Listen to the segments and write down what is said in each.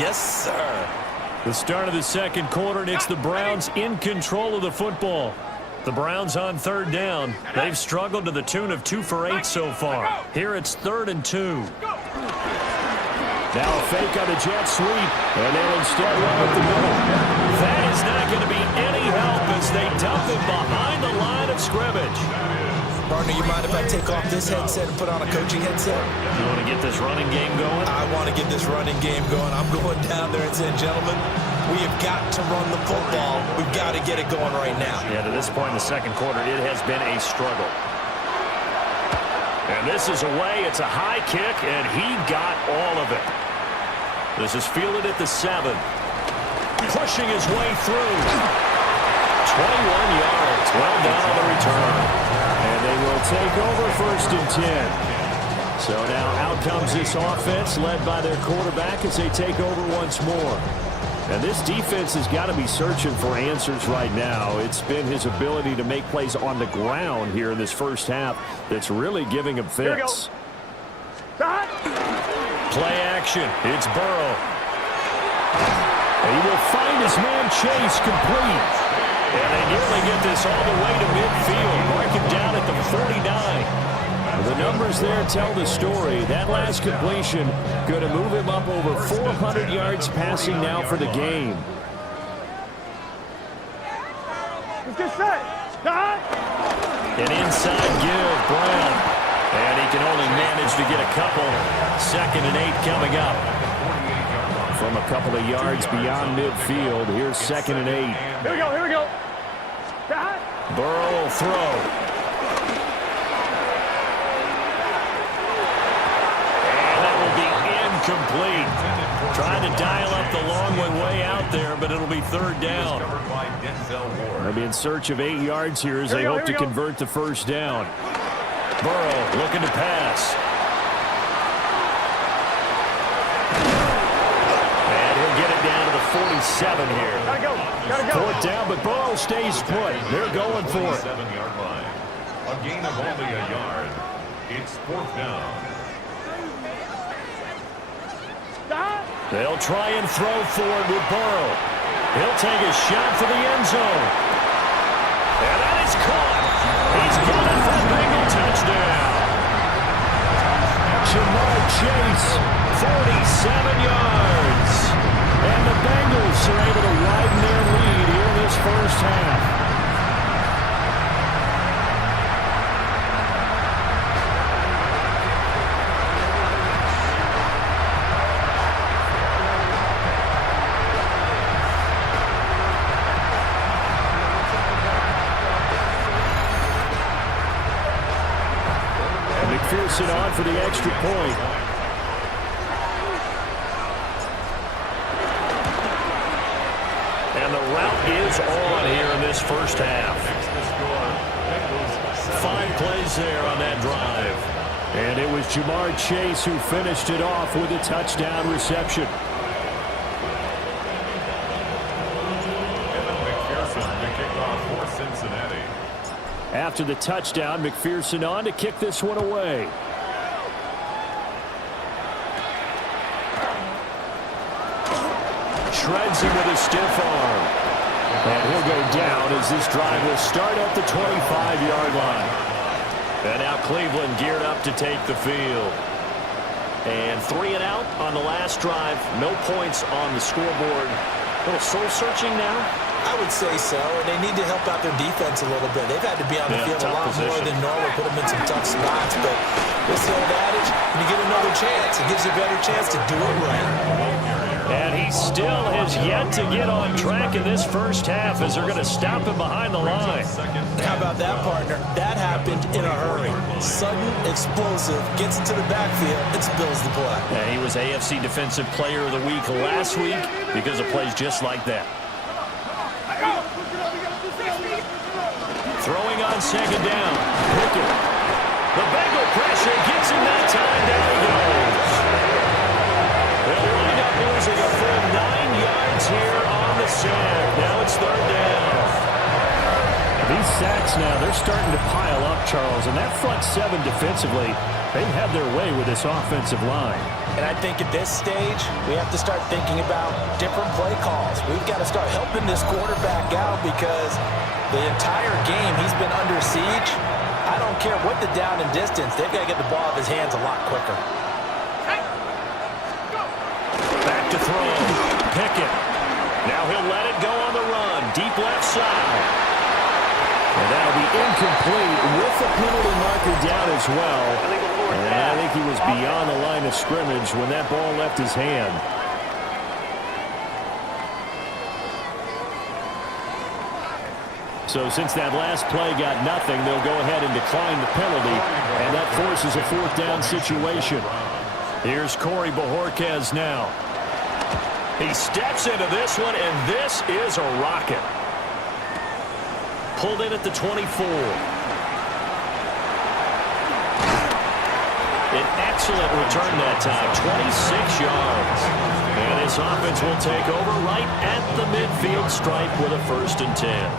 Yes, sir. The start of the second quarter, and it's the Browns in control of the football. The Browns on third down. They've struggled to the tune of 2 for 8 so far. Here it's 3rd and 2. Now a fake on the jet sweep, and they'll instead run up the middle. That is not going to be any help as they dump him behind the line of scrimmage. Partner, you mind if I take off this headset and put on a coaching headset? You want to get this running game going? I want to get this running game going. I'm going down there and saying, gentlemen, we have got to run the football. We've got to get it going right now. Yeah, to this point in the second quarter, it has been a struggle. And this is away. It's a high kick, and he got all of it. This is fielded at the 7. Pushing his way through. 21 yards. Well done on the return. And they will take over 1st and 10. So now out comes this offense led by their quarterback as they take over once more. And this defense has got to be searching for answers right now. It's been his ability to make plays on the ground here in this first half that's really giving him fits. Play action. It's Burrow. And he will find his man Chase complete. And they nearly get this all the way to midfield. Mark him down at the 49. The numbers there tell the story. That last completion going to move him up over 400 yards passing now for the game. Let's get set. An inside give, Brown. And he can only manage to get a couple. 2nd and 8 coming up. From a couple of yards beyond midfield, here's 2nd and 8. Here we go, here we go. Burrow will throw. Complete. Trying to dial up the long one way out there, but it'll be 3rd down. They'll be in search of 8 yards here as they hope to convert the 1st down. Burrow looking to pass. And he'll get it down to the 47 here. Gotta go. 4th down, but Burrow stays put. They're going for it. 7-yard line. A gain of only a yard. It's 4th down. They'll try and throw for it with Burrow. He'll take a shot for the end zone. And that is caught. He's got it for a Bengal touchdown. Jamar Chase, 47 yards. And the Bengals are able to widen their lead here in this first half. McPherson on for the extra point. And the route is on here in this first half. 5 plays there on that drive. And it was Jamar Chase who finished it off with a touchdown reception. McPherson to kick off for Cincinnati. After the touchdown, McPherson on to kick this one away. Shreds him with a stiff arm. And he'll go down as this drive will start at the 25-yard line. And now Cleveland geared up to take the field. And 3 and out on the last drive. No points on the scoreboard. A little soul-searching now. I would say so, and they need to help out their defense a little bit. They've had to be on the field a lot more than normal, put them in some tough spots. But this old adage, when you get another chance, it gives you a better chance to do it right. And he still has yet to get on track in this first half as they're going to stop him behind the line. How about that, partner? That happened in a hurry. Sudden, explosive, gets into the backfield, and spills the play. Yeah, he was AFC Defensive Player of the Week last week because of plays just like that. Throwing on 2nd down. Pickett. The Bengal pressure gets him that time. Down he goes. They'll wind up losing a full 9 yards here on the sack. Now it's 3rd down. These sacks now, they're starting to pile up, Charles. And that front 7 defensively, They've had their way with this offensive line. And I think at this stage, we have to start thinking about different play calls. We've got to start helping this quarterback out because the entire game he's been under siege. I don't care what the down and distance. They've got to get the ball out of his hands a lot quicker. Back to throw. Pickett. Now he'll let it go on the run. Deep left side. And that'll be incomplete with the penalty marker down as well. And I think he was beyond the line of scrimmage when that ball left his hand. So since that last play got nothing, they'll go ahead and decline the penalty, and that forces a fourth down situation. Here's Corey Bojorquez now. He steps into this one, and this is a rocket. Pulled in at the 24. An excellent return that time, 26 yards. And this offense will take over right at the midfield stripe with a 1st and 10.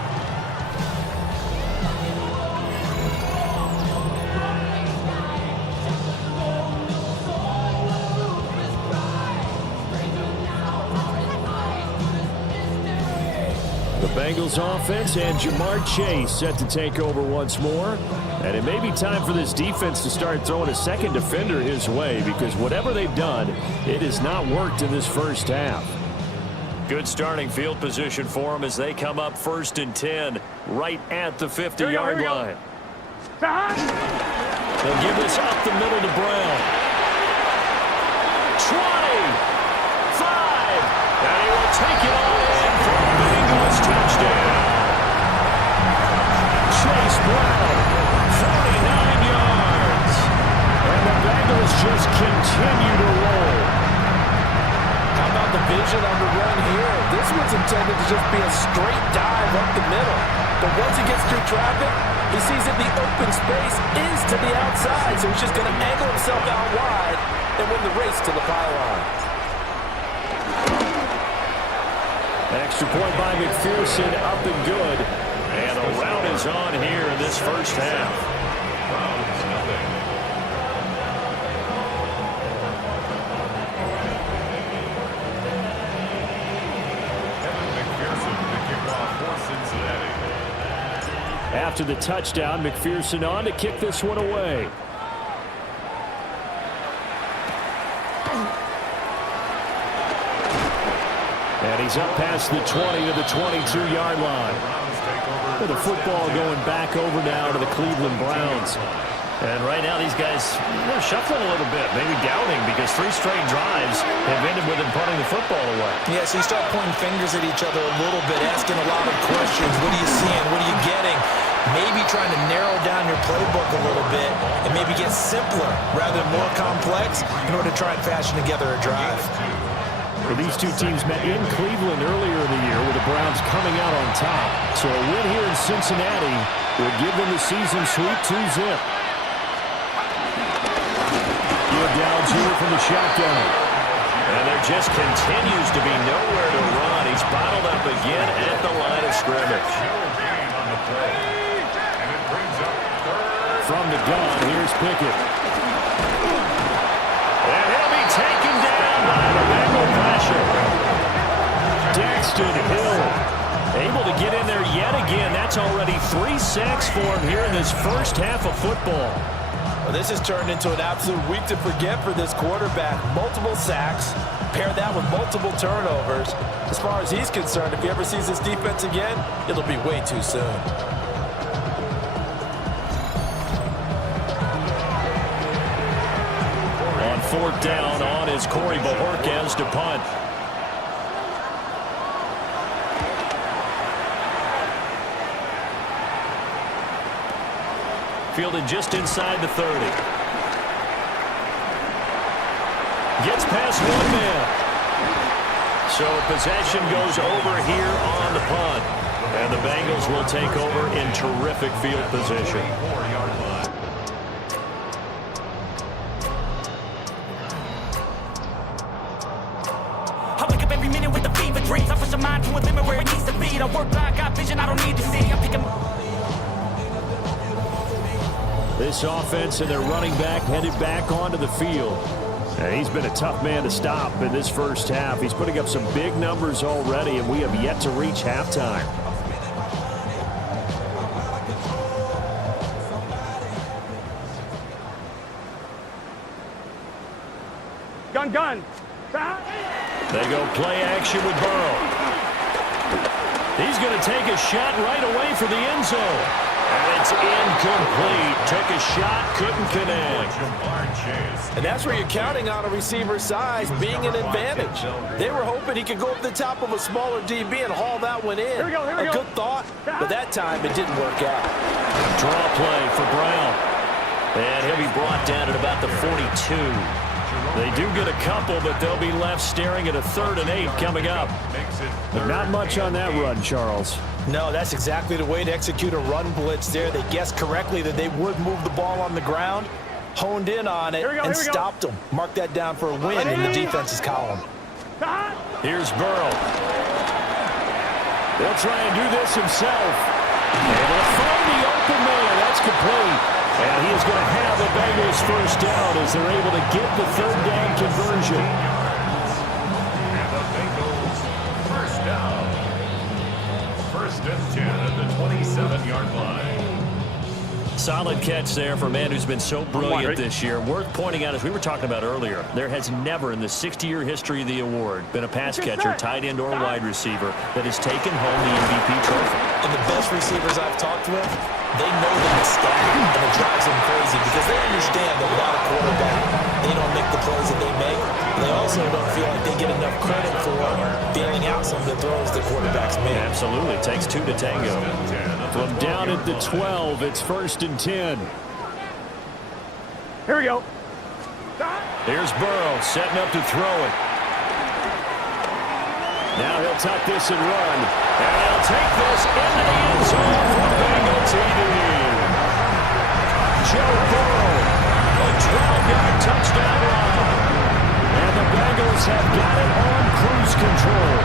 Bengals offense and Jamar Chase set to take over once more. And it may be time for this defense to start throwing a second defender his way because whatever they've done, it has not worked in this first half. Good starting field position for them as they come up 1st and 10 right at the 50-yard line. They'll give this up the middle to Brown. 20, 5, and he will take it all in for a Bengals touchdown. Chase Brown, 49 yards. And the Bengals just continue to roll. How about the vision on the run here? This one's intended to just be a straight dive up the middle. But once he gets through traffic, he sees that the open space is to the outside, so he's just going to angle himself out wide and win the race to the pylon. Extra point by McPherson, up and good. And a rout is on here in this first half. After the touchdown, McPherson on to kick this one away. And he's up past the 20 to the 22-yard line. With the football going back over now to the Cleveland Browns. And right now these guys are shuffling a little bit, maybe doubting, because 3 straight drives have ended with them punting the football away. Yeah, so you start pointing fingers at each other a little bit, asking a lot of questions. What are you seeing? What are you getting? Maybe trying to narrow down your playbook a little bit and maybe get simpler rather than more complex in order to try and fashion together a drive. Well, these two teams met in Cleveland earlier in the year with the Browns coming out on top. So a win here in Cincinnati would give them the season sweep 2-zip. Down Jr. from the shotgun. And there just continues to be nowhere to run. He's bottled up again at the line of scrimmage. From the gun, here's Pickett. And he'll be taken down by the Bengal pressure. Daxton Hill able to get in there yet again. That's already 3 sacks for him here in this first half of football. Well, this has turned into an absolute week to forget for this quarterback. Multiple sacks, pair that with multiple turnovers. As far as he's concerned, if he ever sees this defense again, it'll be way too soon. On 4th down, on is Corey Bojorquez to punt. Fielded just inside the 30. Gets past 1 man. So possession goes over here on the punt. And the Bengals will take over in terrific field position. I wake up every minute with the fever dreams. I push my mind to a limit where it needs to be. I work blind, got vision I don't need to see. I'm picking. This offense and their running back headed back onto the field. And he's been a tough man to stop in this first half. He's putting up some big numbers already, and we have yet to reach halftime. Gun. They go play action with Burrow. He's going to take a shot right away for the end zone. And it's incomplete. Took a shot, couldn't connect. And that's where you're counting on a receiver's size being an advantage. They were hoping he could go up the top of a smaller DB and haul that one in. Here we go. A good thought, but that time it didn't work out. Draw play for Brown. And he'll be brought down at about the 42. They do get a couple, but they'll be left staring at a 3rd and 8 coming up. But not much on that run, Charles. No, that's exactly the way to execute a run blitz there. They guessed correctly that they would move the ball on the ground, honed in on it, and stopped them. Mark that down for a win in the defense's column. Here's Burrow. They'll try and do this himself. And they'll find the open man. That's complete. And he is going to have the Bengals first down as they're able to get the 3rd down conversion. And the Bengals first down. 1st and 10 at the 27-yard line. Solid catch there for a man who's been so brilliant this year. Worth pointing out, as we were talking about earlier, there has never in the 60-year history of the award been a pass catcher, tight end, or wide receiver that has taken home the MVP trophy. And the best receivers I've talked with, they know that stat, and it drives them crazy because they understand that without a quarterback, they don't make the plays that they make. They also don't feel like they get enough credit for bailing out some of the throws the quarterbacks make. Absolutely. It takes 2 to tango. From down at the 12, it's 1st and 10. Here we go. Here's Burrow setting up to throw it. Now he'll tuck this and run. And he'll take this into the end zone for Bengal TD. Joe Burrow, a 12-yard touchdown run. And the Bengals have got it on cruise control.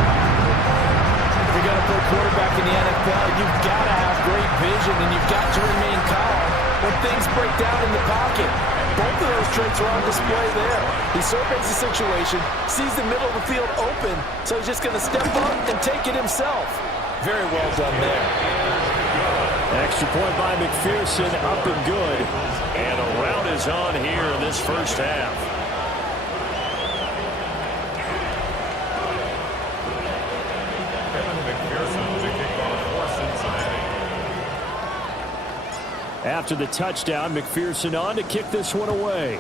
If you're going to play quarterback in the NFL, you've got to have great vision, and you've got to remain calm when things break down in the pocket. Both of those traits are on display there. He surveys the situation, sees the middle of the field open, so he's just going to step up and take it himself. Very well done there. Extra point by McPherson, up and good. And a rout is on here in this first half. After the touchdown, McPherson on to kick this one away.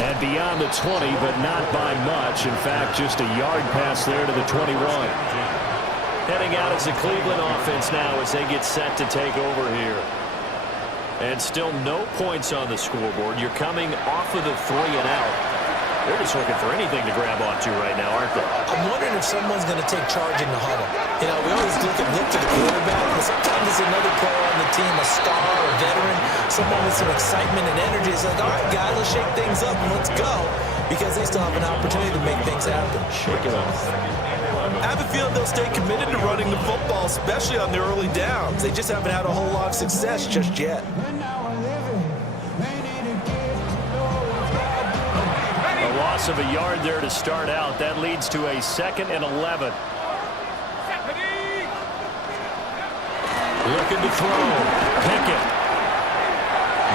And beyond the 20, but not by much. In fact, just a yard pass there to the 21. Heading out as the Cleveland offense now as they get set to take over here. And still no points on the scoreboard. You're coming off of the 3 and out. They're just looking for anything to grab onto right now, aren't they? I'm wondering if someone's going to take charge in the huddle. You know, we always look to the quarterback, but sometimes it's another player on the team, a star, a veteran, someone with some excitement and energy. It's like, all right, guys, let's shake things up and let's go, because they still have an opportunity to make things happen. Shake it up. I have a feeling they'll stay committed to running the football, especially on their early downs. They just haven't had a whole lot of success just yet. Loss of a yard there to start out. That leads to a 2nd and 11. Looking to throw. Pickett.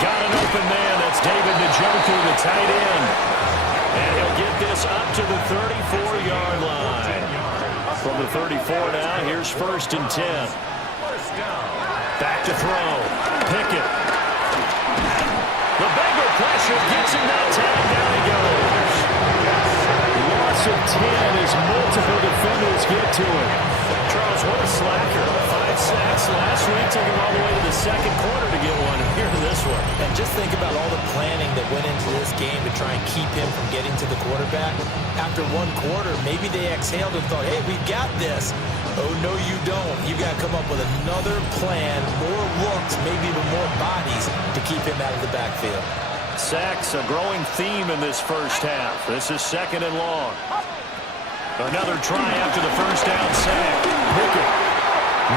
Got an open man. That's David Njoku, the tight end. And he'll get this up to the 34-yard line. From the 34 now, here's 1st and 10. Back to throw. Pickett. The Bengal pressure gets him that time. Down he goes. Loss of 10 as multiple defenders get to him. Charles, what a slacker. 5 sacks last week. Took him all the way to the 2nd quarter to get one. Here to this one. And just think about all the planning that went into this game to try and keep him from getting to the quarterback. After 1 quarter, maybe they exhaled and thought, hey, we got this. Oh, no, you don't. You got to come up with another plan, more looks, maybe even more bodies to keep him out of the backfield. Sacks, a growing theme in this first half. This is 2nd and long. Another try after the first down sack. Pickett.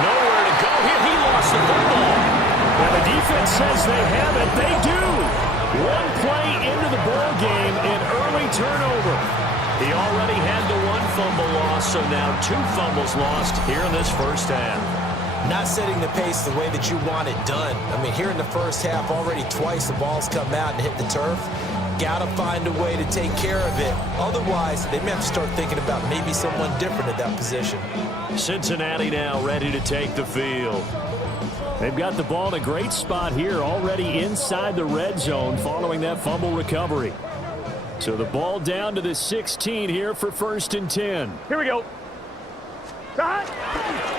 Nowhere to go here. He lost the football. And the defense says they have it. They do. One play into the ball game, an early turnover. He already had the one fumble loss, so now 2 fumbles lost here in this first half. Not setting the pace the way that you want it done. I mean, here in the first half, already twice the ball's come out and hit the turf. Got to find a way to take care of it. Otherwise, they may have to start thinking about maybe someone different at that position. Cincinnati now ready to take the field. They've got the ball in a great spot here, already inside the red zone following that fumble recovery. So the ball down to the 16 here for 1st and 10. Here we go. Right.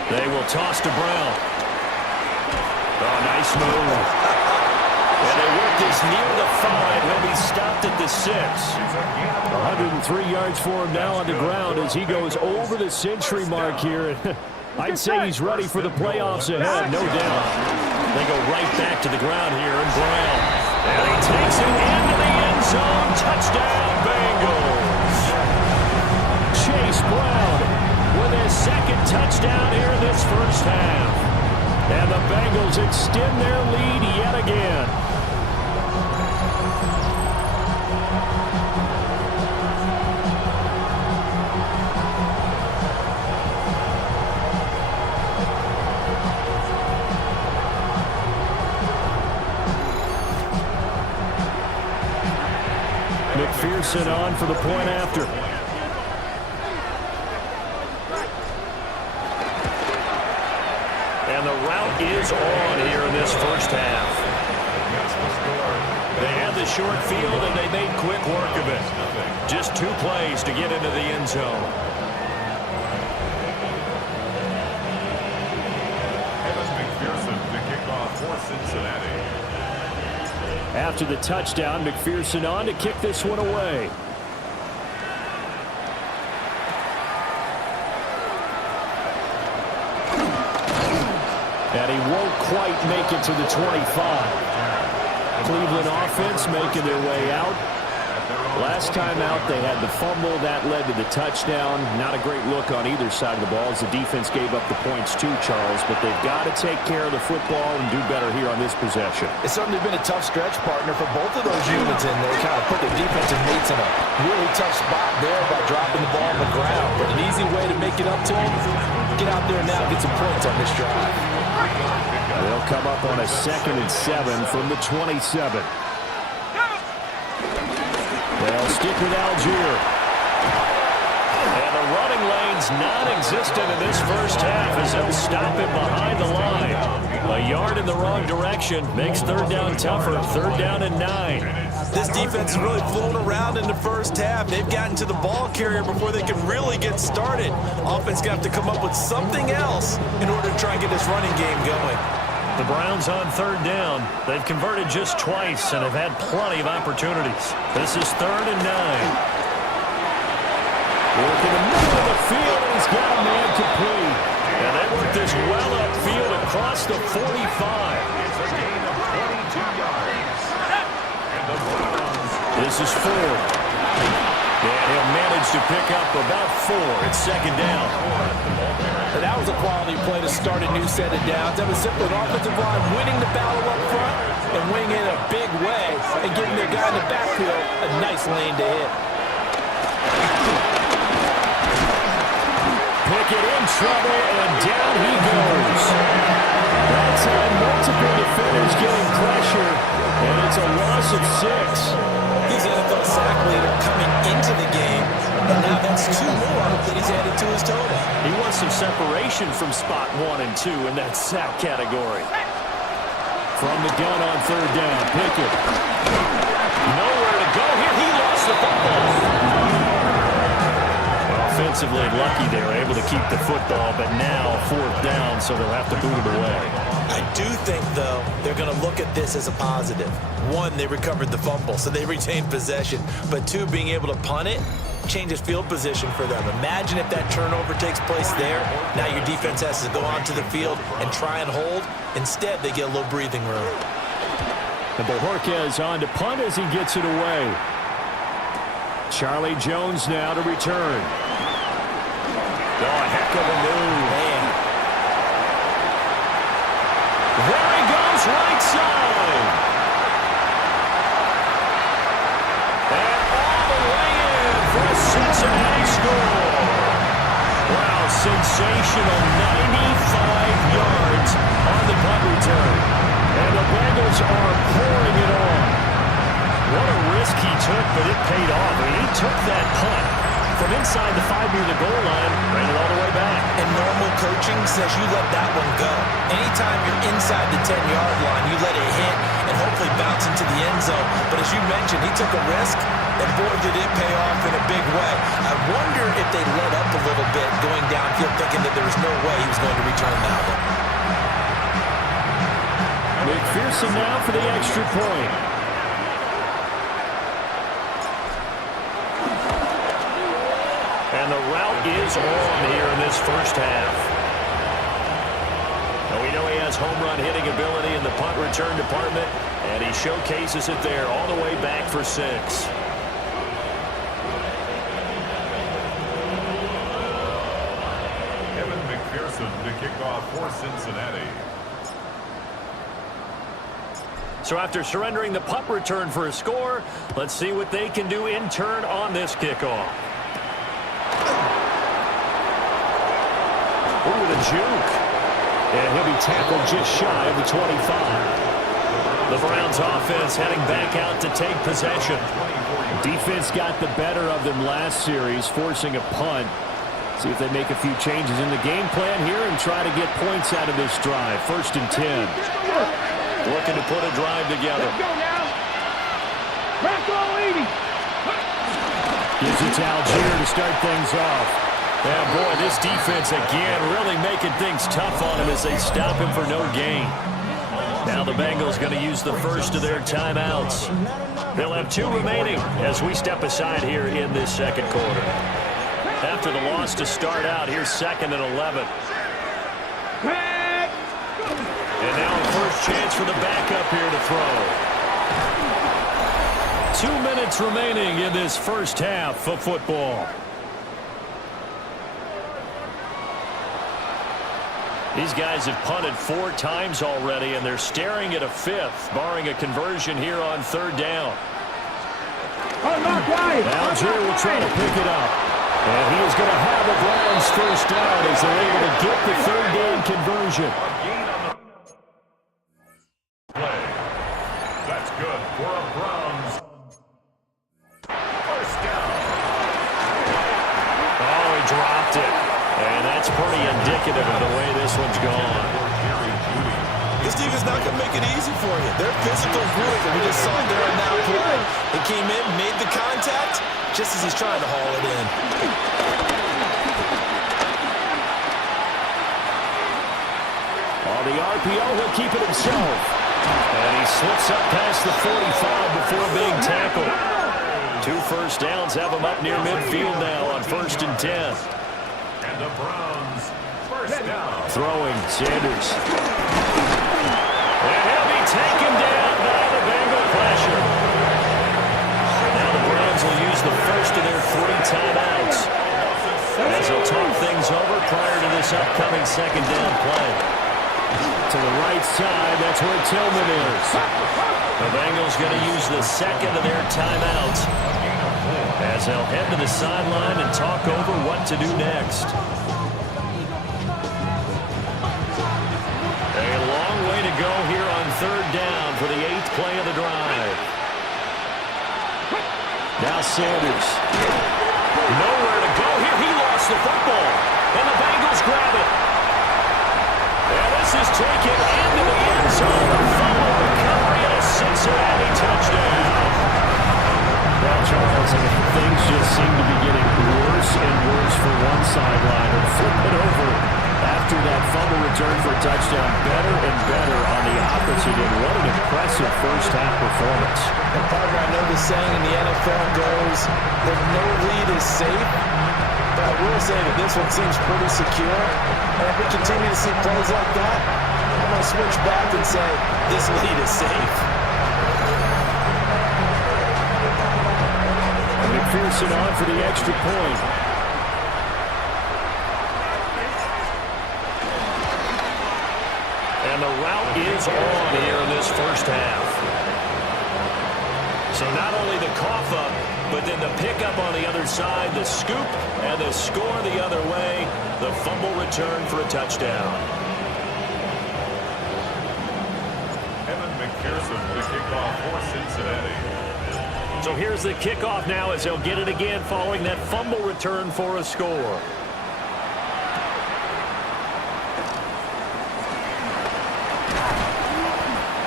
They will toss to Brown. Oh, nice move. And they work this near the 5. He'll be stopped at the 6. 103 yards for him now on the ground as he goes over the century mark here. I'd say he's ready for the playoffs ahead, no doubt. They go right back to the ground here, and Brown. And he takes it into the end zone. Touchdown, Bengals. Chase Brown with his 2nd touchdown here in this first half. And the Bengals extend their lead yet again. McPherson on for the point after. And the route is on here in this first half. They had the short field and they made quick work of it. Just 2 plays to get into the end zone. McPherson to kick off for Cincinnati. After the touchdown, McPherson on to kick this one away. And he won't quite make it to the 25. Cleveland offense making their way out. Last time out, they had the fumble. That led to the touchdown. Not a great look on either side of the ball as the defense gave up the points too, Charles. But they've got to take care of the football and do better here on this possession. It's certainly been a tough stretch, partner, for both of those units in there. Kind of put their defensive mates in a really tough spot there by dropping the ball on the ground. But an easy way to make it up to them, get out there now and get some points on this drive. They'll come up on a 2nd and 7 from the 27. They'll stick with Algier. And the running lane's non-existent in this first half as they'll stop him behind the line. A yard in the wrong direction makes 3rd down tougher. 3rd down and 9. This defense is really flown around in the first half. They've gotten to the ball carrier before they can really get started. Offense going to have to come up with something else in order to try and get this running game going. The Browns on 3rd down. They've converted just twice and have had plenty of opportunities. This is 3rd and 9. Working the middle of the field, and he's got a man complete. And they work this well upfield across the 45. It's a gain of 22 yards. And the Browns. This is Ford. And he'll manage to pick up about 4. It's 2nd down. And that was a quality play to start a new set of downs. That was simply an offensive line winning the battle up front and winning it in a big way and giving their guy in the backfield a nice lane to hit. Pickett in trouble, and down he goes. That time, multiple defenders getting pressure, and it's a loss of 6. He's the NFL sack leader coming into the game, and now that's 2 more that he's added to his total. He wants some separation from spot 1 and 2 in that sack category. From the gun on 3rd down, Pickett. Nowhere to go here. He lost the football. Offensively lucky they were able to keep the football, but now 4th down, so they'll have to boot it away. I do think, though, they're going to look at this as a positive. 1, they recovered the fumble, so they retained possession. But 2, being able to punt it changes field position for them. Imagine if that turnover takes place there. Now your defense has to go onto the field and try and hold. Instead, they get a little breathing room. And Bojorquez on to punt as he gets it away. Charlie Jones now to return. Oh, a heck of a move. Man. There he goes, right side. And all the way in for a Cincinnati score. Wow, sensational 95 yards on the punt return. And the Bengals are pouring it on. What a risk he took, but it paid off. I mean, he took that punt from inside the 5 near the goal line, ran it all the way back. And normal coaching says you let that one go. Anytime you're inside the 10-yard line, you let it hit and hopefully bounce into the end zone. But as you mentioned, he took a risk, and boy, did it pay off in a big way. I wonder if they let up a little bit going downfield, thinking that there was no way he was going to return that one. McPherson now for the extra point. And the route is on here in this first half. And we know he has home run hitting ability in the punt return department, and he showcases it there all the way back for 6. Evan McPherson to kick off for Cincinnati. So after surrendering the punt return for a score, let's see what they can do in turn on this kickoff. Ooh, the juke. And he'll be tackled just shy of the 25. The Browns offense heading back out to take possession. Defense got the better of them last series, forcing a punt. See if they make a few changes in the game plan here and try to get points out of this drive. 1st and 10. Looking to put a drive together. Let's go now. Back all 80. Gives it to Algier to start things off. And boy, this defense again really making things tough on him as they stop him for no gain. Now the Bengals going to use the first of their timeouts. They'll have 2 remaining as we step aside here in this second quarter. After the loss to start out, here's 2nd and 11. And now a first chance for the backup here to throw. 2 minutes remaining in this first half of football. These guys have punted 4 times already, and they're staring at a 5th, barring a conversion here on 3rd down. Algier will try to pick it up. And he is going to have the Browns first down as they're able to get the 3rd down conversion. That's good for a Browns first down. Oh, he dropped it. And that's pretty indicative of the way this one's gone. This team is not going to make it easy for you. They're a physical group, and we just saw it there in that play. They came in, made the contact, just as he's trying to haul it in. On the RPO, he'll keep it himself. And he slips up past the 45 before being tackled. 2 first downs have him up near midfield now on 1st and 10. And the Browns first down. Throwing, Sanders. And he'll be taken down by the Bengal pressure. Now the Browns will use the first of their 3 timeouts as they'll talk things over prior to this upcoming 2nd down play. To the right side, that's where Tillman is. The Bengals going to use the 2nd of their timeouts as they'll head to the sideline and talk over what to do next. A long way to go here on 3rd down for the 8th play of the drive. Now Sanders. Nowhere to go here. He lost the football. And the Bengals grab it. And this is taken into the end zone. A fumble recovery and a Cincinnati touchdown. Well, Charles, things just seem to be getting worse and worse for one sideline. And flip it over after that fumble return for a touchdown. Better and better on the opposite end. What an impressive first half performance. And partner, I know the saying in the NFL goes that no lead is safe. But I will say that this one seems pretty secure. And if we continue to see plays like that, I'm going to switch back and say this lead is safe. McPherson on for the extra point. the route is on here in this first half. So not only the cough up, but then the pickup on the other side, the scoop, and the score the other way. The fumble return for a touchdown. McPherson with the kickoff for Cincinnati. So here's the kickoff now as they'll get it again following that fumble return for a score.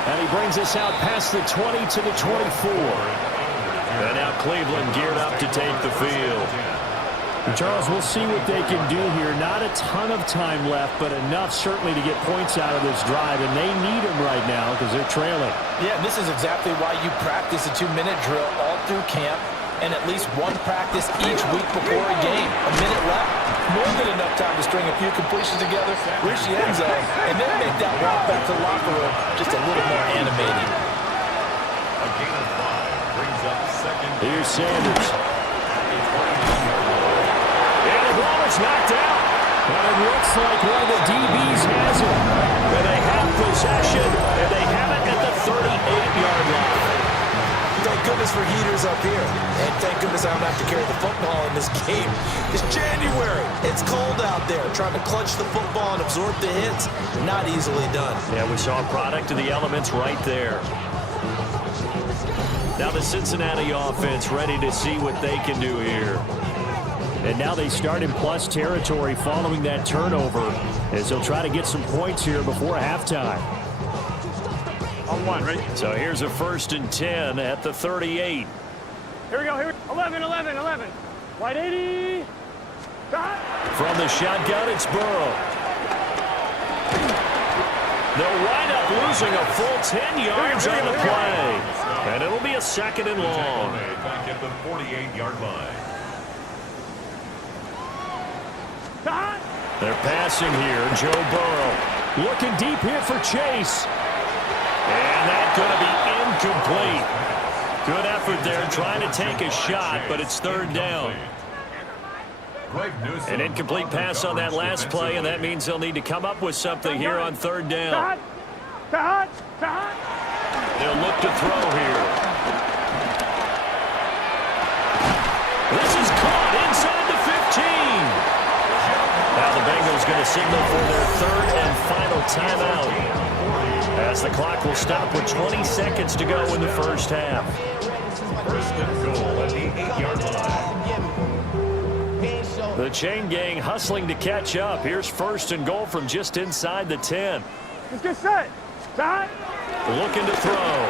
And he brings us out past the 20 to the 24. And now Cleveland geared up to take the field. Charles, we'll see what they can do here. Not a ton of time left, but enough certainly to get points out of this drive, and they need them right now because they're trailing. Yeah, and this is exactly why you practice a 2-minute drill all through camp and at least one practice each week before a game. A minute left, more than enough time to string a few completions together, reach the end zone, and then make that walk back to the locker room just a little more animating. A gain of 5 brings up second. Here's Sanders. It's knocked out. And it looks like one of the DBs has it. And they have possession, and they have it at the 38-yard line. Thank goodness for heaters up here. And thank goodness I don't have to carry the football in this game. It's January. It's cold out there. Trying to clutch the football and absorb the hits, not easily done. Yeah, we saw a product of the elements right there. Now the Cincinnati offense ready to see what they can do here. And now they start in plus territory following that turnover as they'll try to get some points here before halftime. On one, ready? So here's a 1st and 10 at the 38. Here we go, here. 11. Wide 80. Dot. From the shotgun, it's Burrow. They'll wind up losing a full 10 yards on the play. And it'll be a 2nd and long. Back at the 48-yard line. They're passing here. Joe Burrow Looking deep here for Chase. And that's going to be incomplete. Good effort there trying to take a shot, but it's 3rd down. An incomplete pass on that last play, and that means they'll need to come up with something here on 3rd down. They'll look to throw here. This is caught inside the 15. Now the Bengals going to signal for their 3rd and final timeout, as the clock will stop with 20 seconds to go in the first half. 1st and goal at the 8-yard line. The chain gang hustling to catch up. Here's 1st and goal from just inside the 10. Let's get set. Set. Looking to throw.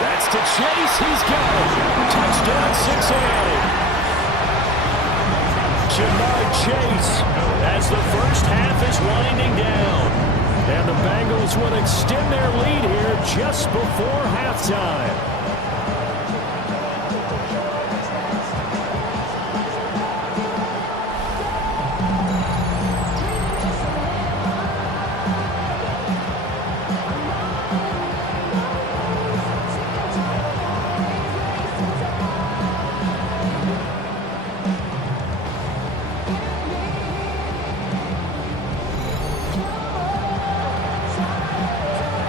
That's to Chase. He's got it. Touchdown, Cincinnati. Jamar Chase, as the first half is winding down. And the Bengals will extend their lead here just before halftime.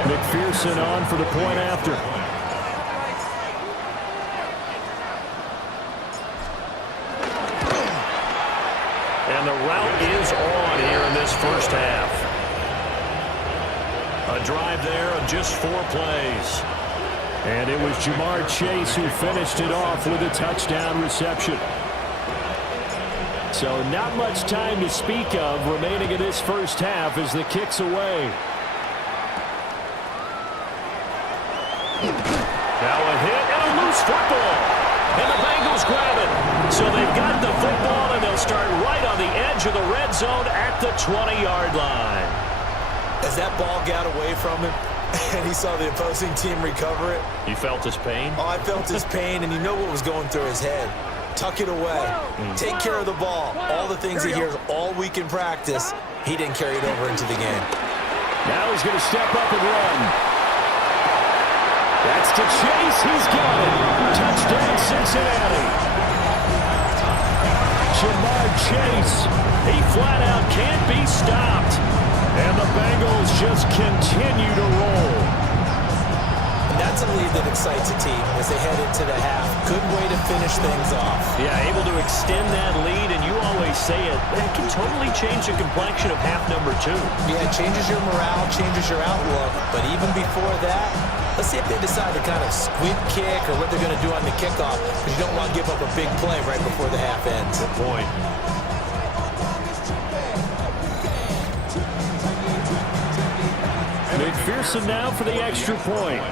McPherson on for the point after. And the route is on here in this first half. A drive there of just 4 plays. And it was Jamar Chase who finished it off with a touchdown reception. So not much time to speak of remaining in this first half as the kick's away. Now a hit and a loose football. And the Bengals grab it. So they've got the football, and they'll start right on the edge of the red zone at the 20-yard line. As that ball got away from him and he saw the opposing team recover it. You felt his pain? Oh, I felt his pain, and you know what was going through his head. Tuck it away. Take care of the ball. All the things he hears all week in practice, he didn't carry it over into the game. Now he's going to step up and run. That's to Chase. He's got it. Touchdown, Cincinnati. Jamar Chase. He flat out can't be stopped. And the Bengals just continue to roll. And that's a lead that excites a team as they head into the half. Good way to finish things off. Yeah, able to extend that lead, and you always say it, that can totally change the complexion of half number 2. Yeah, it changes your morale, changes your outlook. But even before that, let's see if they decide to kind of squib kick or what they're going to do on the kickoff, because you don't want to give up a big play right before the half ends. Good point. McPherson now for the extra point.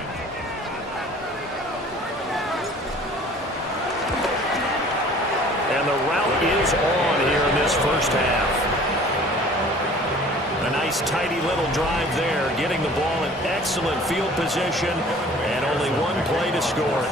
And the route is on here in this first half. A nice tidy little drive there, getting the ball in excellent field position, and only one play to score it.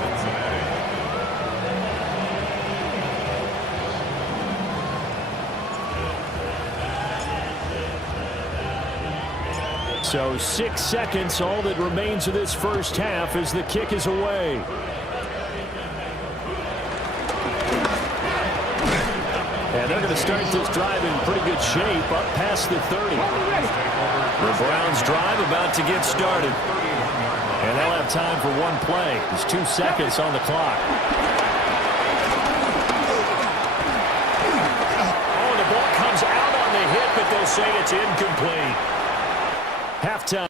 So 6 seconds, all that remains of this first half as the kick is away. And they're going to start this drive in pretty good shape, up past the 30. The Browns drive about to get started. And they'll have time for one play. There's 2 seconds on the clock. Oh, the ball comes out on the hit, but they'll say it's incomplete. Halftime.